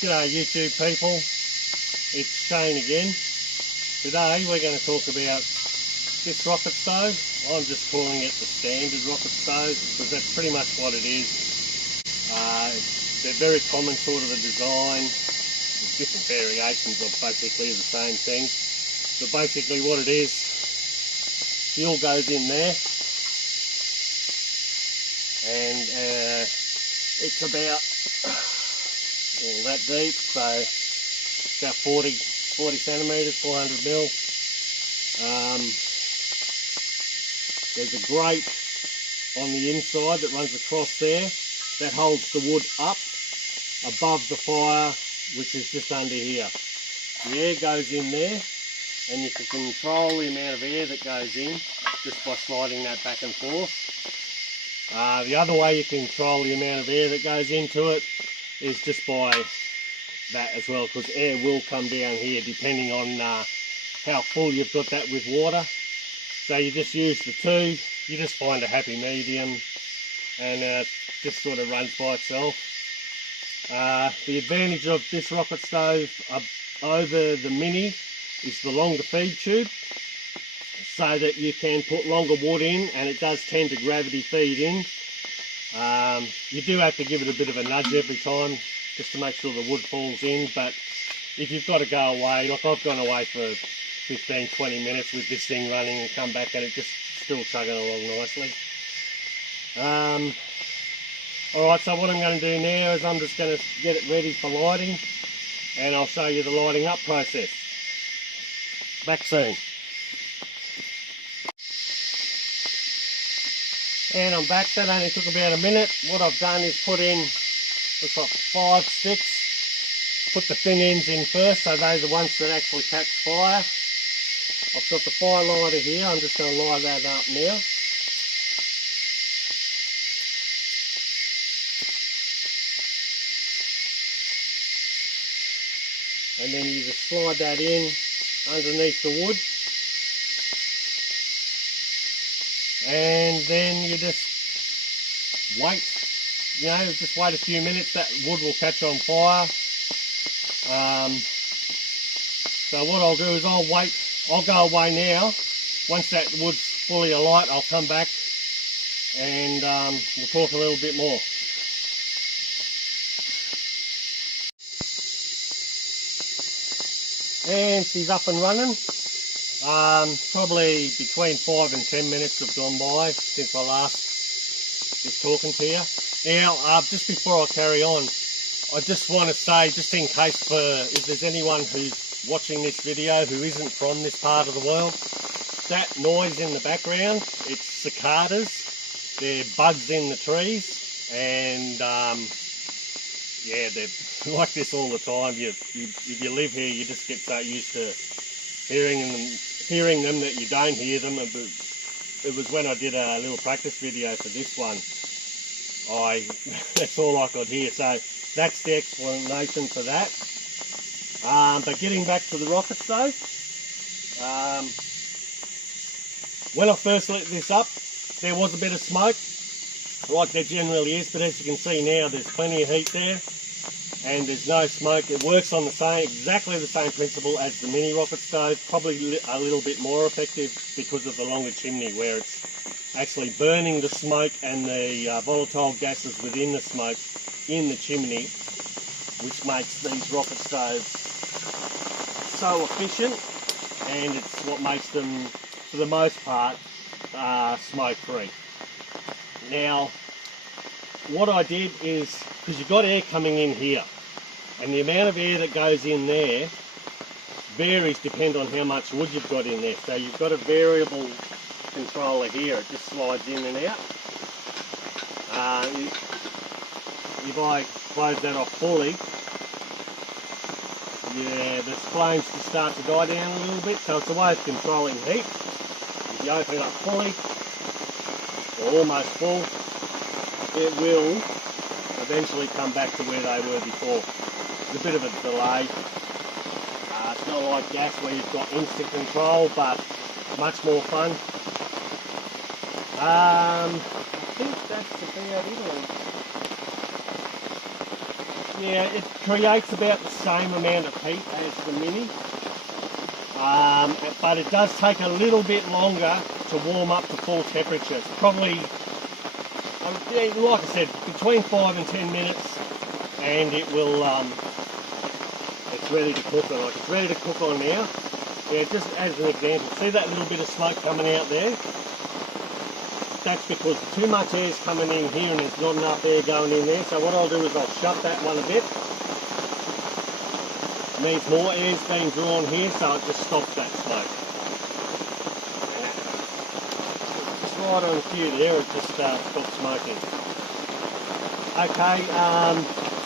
G'day YouTube people, it's Shane again. Today we're going to talk about this rocket stove. I'm just calling it the standard rocket stove because that's pretty much what it is. They're very common sort of a design, with different variations of basically the same thing. But basically what it is, fuel goes in there and it's about that deep, so about 40 centimetres, 400 mil. There's a grate on the inside that runs across there that holds the wood up above the fire, which is just under here. The air goes in there and you can control the amount of air that goes in just by sliding that back and forth. The other way you can control the amount of air that goes into it is just by that as well, because air will come down here depending on how full you've got that with water. So you just use the two, you just find a happy medium, and it just sort of runs by itself. The advantage of this rocket stove over the Mini is the longer feed tube, so that you can put longer wood in, and it does tend to gravity feed in. You do have to give it a bit of a nudge every time just to make sure the wood falls in, but if you've got to go away, like I've gone away for 15-20 minutes with this thing running and come back and it just still chugging along nicely. Alright, so what I'm going to do now is I'm just going to get it ready for lighting, and I'll show you the lighting up process. Back soon. And I'm back. That only took about a minute. What I've done is put in, looks like 5 sticks. Put the thin ends in first, so they're the ones that actually catch fire. I've got the fire lighter here. I'm just going to light that up now. And then you just slide that in underneath the wood. And then you just wait, just wait a few minutes, that wood will catch on fire. So what I'll do is I'll go away now. Once that wood's fully alight, I'll come back and we'll talk a little bit more. And she's up and running. Probably between 5 and 10 minutes have gone by since I last was talking to you. Now, just before I carry on, I just want to say, just in case if there's anyone who's watching this video who isn't from this part of the world, that noise in the background, it's cicadas. They're bugs in the trees, and yeah, they're like this all the time. If you live here, you just get so used to hearing them that you don't hear them. It was when I did a little practice video for this one, that's all I could hear. So that's the explanation for that. But getting back to the rocket stove, when I first lit this up, there was a bit of smoke, like there generally is, but as you can see now, there's plenty of heat there. And there's no smoke. It works on exactly the same principle as the Mini rocket stove, probably a little bit more effective because of the longer chimney, where it's actually burning the smoke and the volatile gases within the smoke in the chimney, which makes these rocket stoves so efficient, and it's what makes them, for the most part, smoke free. Now, what I did is, because you've got air coming in here, and the amount of air that goes in there varies depending on how much wood you've got in there. So you've got a variable controller here, it just slides in and out. If I close that off fully, yeah, the flames just start to die down a little bit, so it's a way of controlling heat. If you open it up fully, or almost full, it will eventually come back to where they were before. There's a bit of a delay. It's not like gas where you've got instant control, but much more fun. I think that's about it. Yeah, it creates about the same amount of heat as the Mini, but it does take a little bit longer to warm up to full temperature. It's probably, like I said, between 5 and 10 minutes, and it will, it's ready to cook on. Like it's ready to cook on now. Yeah, just as an example, see that little bit of smoke coming out there? That's because too much air is coming in here and there's not enough air going in there. So what I'll do is I'll shut that one a bit. It means more air is being drawn here, so it just stops that smoke. Just right on cue there, it just stops smoking. Okay,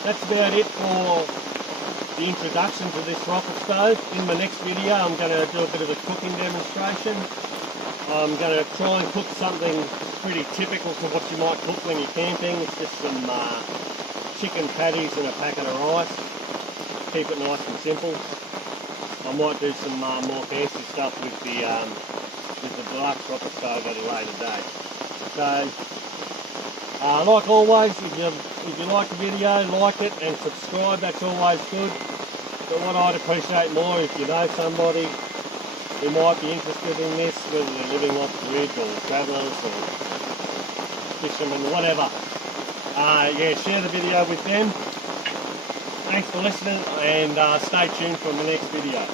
that's about it for the introduction to this rocket stove. In my next video I'm going to do a bit of a cooking demonstration. I'm going to try and cook something pretty typical for what you might cook when you're camping. It's just some chicken patties and a packet of rice. Keep it nice and simple. I might do some more fancy stuff with the deluxe rocket stove at a later date. So, like always, if you like the video, like it and subscribe. That's always good. But what I'd appreciate more if you know somebody who might be interested in this, whether they're living off the grid or travellers or fishermen, whatever. Yeah, share the video with them. Thanks for listening and stay tuned for the next video.